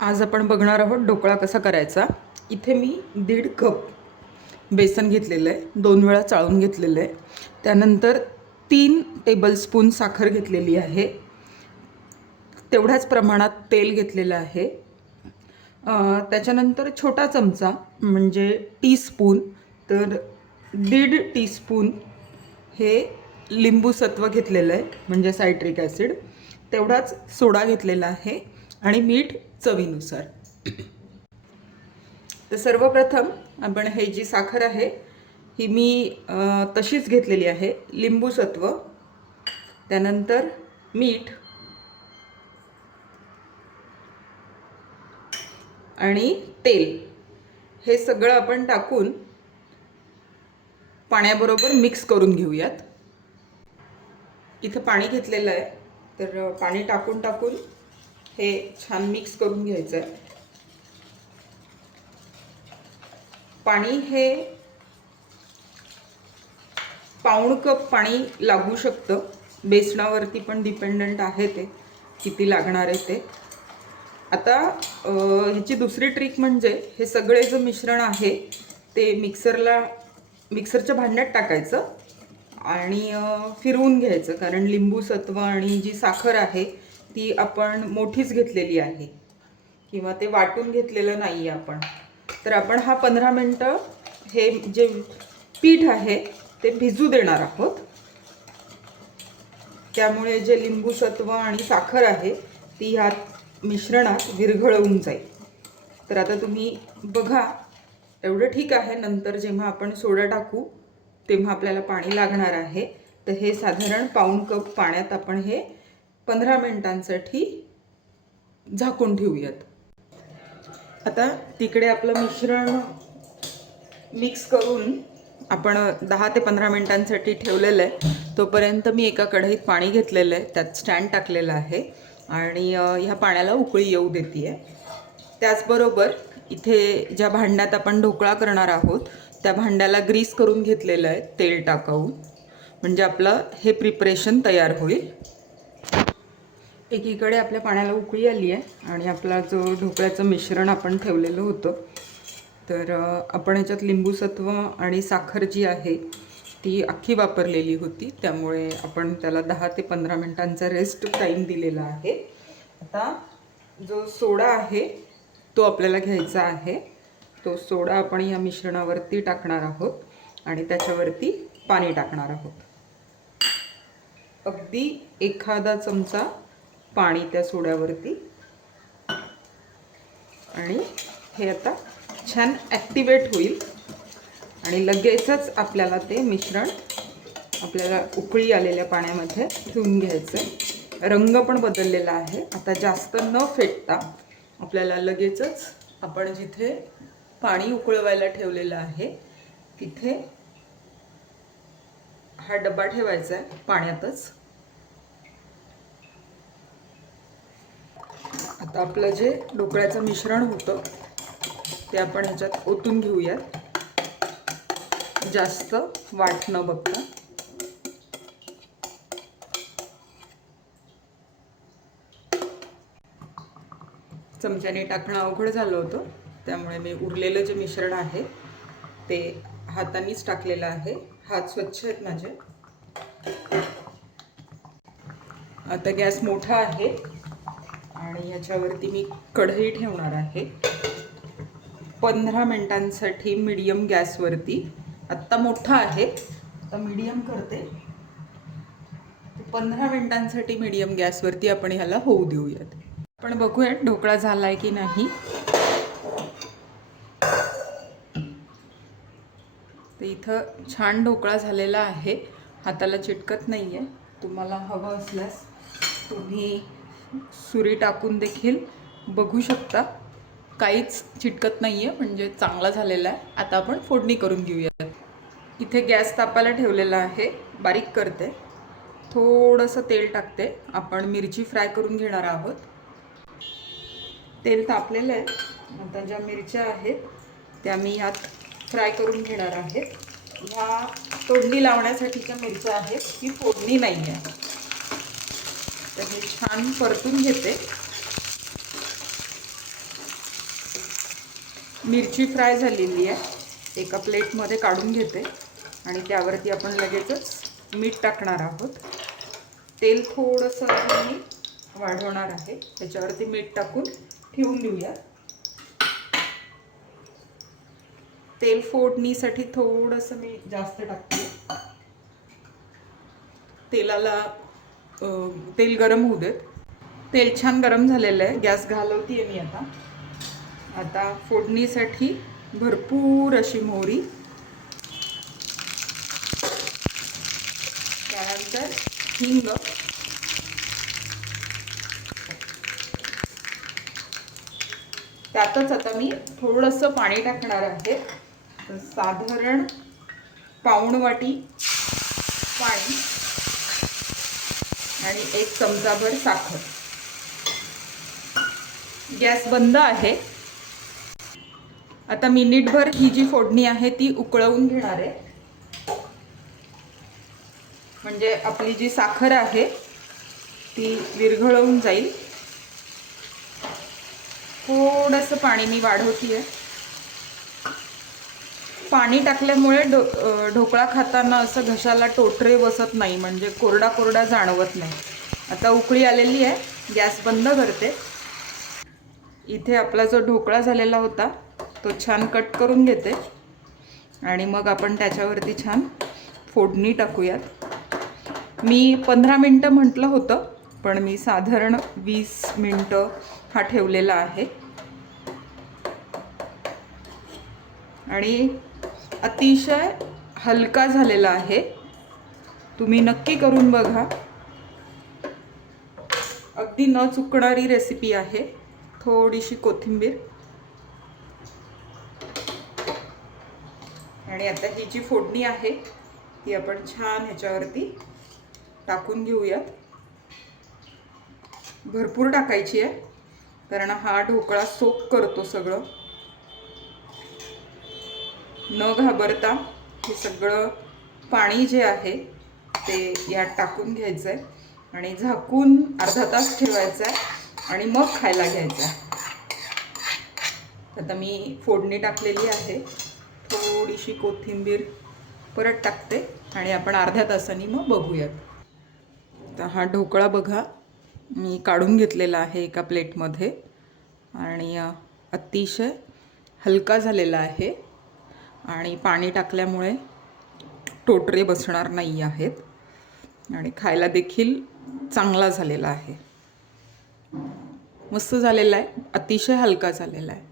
आज आपण बघणार आहोत ढोकळा कसा करायचा। इथे मी 1.5 कप बेसन घेतलेलं आहे, 2 वेळा चाळून घेतलेलं आहे। त्यानंतर 3 टेबलस्पून साखर घेतलेली आहे, तेवढ्याच प्रमाणात तेल घेतलेलं आहे। त्याच्यानंतर छोटा चमचा म्हणजे टीस्पून तर 1.5 टीस्पून हे लिंबू सत्व घेतलेलं आहे म्हणजे सायट्रिक ॲसिड, तेवढाच सोडा घेतलेला आहे आणि मीठ चवीनुसार। तर सर्वप्रथम आपण हे जी साखर आहे ही मी तशीच घेतलेली आहे, लिंबू सत्व, त्यानंतर मीठ आणि तेल हे सगळं आपण टाकून पाण्याबरोबर मिक्स करून घेऊयात। इथं पाणी घेतलेलं आहे, तर पाणी टाकून हे छान मिक्स करून घ्यायचं आहे। पाणी हे पाऊण कप पाणी लागू शकतं, बेसनावरती पण डिपेंडंट आहे ते किती लागणार आहे ते। आता ह्याची दुसरी ट्रिक म्हणजे हे सगळे जे मिश्रण आहे ते मिक्सरच्या भांड्यात टाकायचं आणि फिरवून घ्यायचं, कारण लिंबू सत्व आणि जी साखर आहे ती आपण मोठीच घेतलेली आहे किंवा ते वाटून घेतलेलं नाही आहे आपण। तर आपण हा 15 मिनिटं हे जे पीठ आहे ते भिजू देणार आहोत, त्यामुळे जे लिंबू सत्व आणि साखर आहे ती ह्यात मिश्रणात विरघळवून जाईल। तर आता तुम्ही बघा, एवढं ठीक आहे। नंतर जेव्हा आपण सोडा टाकू तेव्हा आपल्याला पाणी लागणार आहे, तर हे साधारण पाऊण कप पाण्यात आपण हे 15 मिनिटांसाठी झाकून ठेवूयात। आता तिकडे आपलं मिश्रण मिक्स करून आपण 10 ते 15 मिनिटांसाठी ठेवलेलं आहे। तोपर्यंत मी एका कढईत पाणी घेतलेलं आहे, त्यात स्टँड टाकलेलं आहे आणि ह्या पाण्याला उकळी येऊ देते आहे। त्याचबरोबर इथे ज्या भांड्यात आपण ढोकळा करणार आहोत त्या भांड्याला ग्रीस करून घेतलेलं आहे तेल टाकावून, म्हणजे आपलं हे प्रिपरेशन तयार होईल। एकीकडे आपल्या पाण्याला उकळी आली आहे आणि आपला जो ढोकळ्याचं मिश्रण आपण ठेवलेलं होतं, तर आपण याच्यात लिंबू सत्व आणि साखर जी आहे ती अख्खी वापरलेली होती, त्यामुळे आपण त्याला 10 ते 15 मिनिटांचा रेस्ट टाईम दिलेला आहे। आता जो सोडा आहे तो आपल्याला घ्यायचा आहे, तो सोडा आपण या मिश्रणावरती टाकणार आहोत आणि त्याच्यावरती पाणी टाकणार आहोत। अगदी एखादा चमचा पाणी त्या सोड्यावरती, आणि हे आता छान ॲक्टिवेट होईल आणि लगेचच आपल्याला ते मिश्रण आपल्याला उकळी आलेल्या पाण्यामध्ये ठेवून घ्यायचं आहे। रंग पण बदललेला आहे, आता जास्त न फेटता आपल्याला लगेचच आपण जिथे पाणी उकळवायला ठेवलेलं आहे तिथे हा डबा ठेवायचा आहे पाण्यातच। आता आपलं जे ढोकळ्याचं मिश्रण होतं ते आपण ह्याच्यात ओतून घेऊयात, जास्त वाट न बघता। चमच्याने टाकणं अवघड झालं होतं, त्यामुळे मी उरलेलं जे मिश्रण आहे ते हातानेच टाकलेलं आहे। हात स्वच्छ आहेत माझे। आता गॅस मोठा आहे आणि ह्याच्यावरती मी कढई ठेवणार आहे 15 मिनिटांसाठी मीडियम गॅसवरती। आत्ता मोठा आहे, आता मीडियम करते। 15 मिनिटांसाठी मीडियम गॅसवरती आपण ह्याला होऊ देऊयात। आपण बघूयात ढोकळा झालाय की नाही। तर इथं छान ढोकळा झालेला आहे, हाताला चिटकत नाही आहे। तुम्हाला हवं असल्यास तुम्ही सुरी टाकून देखील बघू शकता, काहीच चिटकत नाही आहे, म्हणजे चांगला झालेला आहे। आता आपण फोडणी करून घेऊयात। इथे गॅस तापायला ठेवलेला आहे, बारीक करते, थोडंसं तेल टाकते। आपण मिरची फ्राय करून घेणार आहोत। तेल तापलेलं आहे, आता ज्या मिरच्या आहेत त्या मी यात फ्राय करून घेणार आहे। ह्या तोंडी लावण्यासाठीच्या मिरच्या आहेत, ही फोडणी नाही आहे। तर हे छान परतून घेते। मिरची फ्राय झालेली आहे, एका प्लेटमध्ये काढून घेते आणि त्यावरती आपण लगेचच मीठ टाकणार आहोत. तेल थोडंसं मी वाढवणार आहे, त्याच्यावरती मीठ टाकून ठेवून देऊया. तेल फोडणीसाठी थोडंसं मी जास्त टाकते. तेल गरम होऊ देत. तेल छान गरम झालेलं आहे. गॅस घालवते मी आता फोडणीसाठी भरपूर अशी मोहरी, त्यानंतर हिंग, त्यातच आता मी थोडंसं पाणी टाकणार आहे. साधारण पाऊण वाटी पाणी आणि 1 चमचाभर साखर. गॅस बंद आहे. आता मिनिटभर ही जी फोडणी आहे ती उकळवून घेणार आहे, म्हणजे आपली जी साखर आहे ती विरघळवून जाईल. थोडंसं पाणी मी वाढवते. पाणी टाकल्यामुळे ढोकळा खाताना असं घशाला टोटरे बसत नाही, म्हणजे कोरडा कोरडा जाणवत नाही. आता उकळी आलेली आहे, गॅस बंद करते. इथे आपला जो ढोकळा झालेला होता तो छान कट करून घेते आणि मग आपण त्याच्यावरती छान फोडणी टाकूयात. मी 15 मिनटं म्हटलं होतं, पण मी साधारण 20 मिनटं हा ठेवलेला आहे. आणि अतिशय हलका झालेला आहे. तुम्ही नक्की करून बघा. अगदी न चुकणारी रेसिपी आहे. थोडीशी कोथिंबीर आणि आता ही जी फोडणी आहे ती आपण छान ह्याच्यावरती टाकून घेऊयात. भरपूर टाकायची आहे, कारण हा ढोकळा सोक करतो सगळं. न घाबरता हे सगळं पाणी जे आहे ते यात टाकून घ्यायचं आहे आणि झाकून अर्धा तास ठेवायचं आहे आणि मग खायला घ्यायचं आहे. आता मी फोडणी टाकलेली आहे. थोडीशी कोथिंबीर परत टाकते आणि आपण अर्ध्या तासांनी मग बघूयात. तर हा ढोकळा बघा, मी काढून घेतलेला आहे एका प्लेटमध्ये आणि अतिशय हलका झालेला आहे आणि पाणी टाकल्यामुळे टोटरे बसणार नाही आहेत आणि खायला देखील चांगला झालेला आहे. मस्त झालेला आहे, अतिशय हलका झालेला आहे.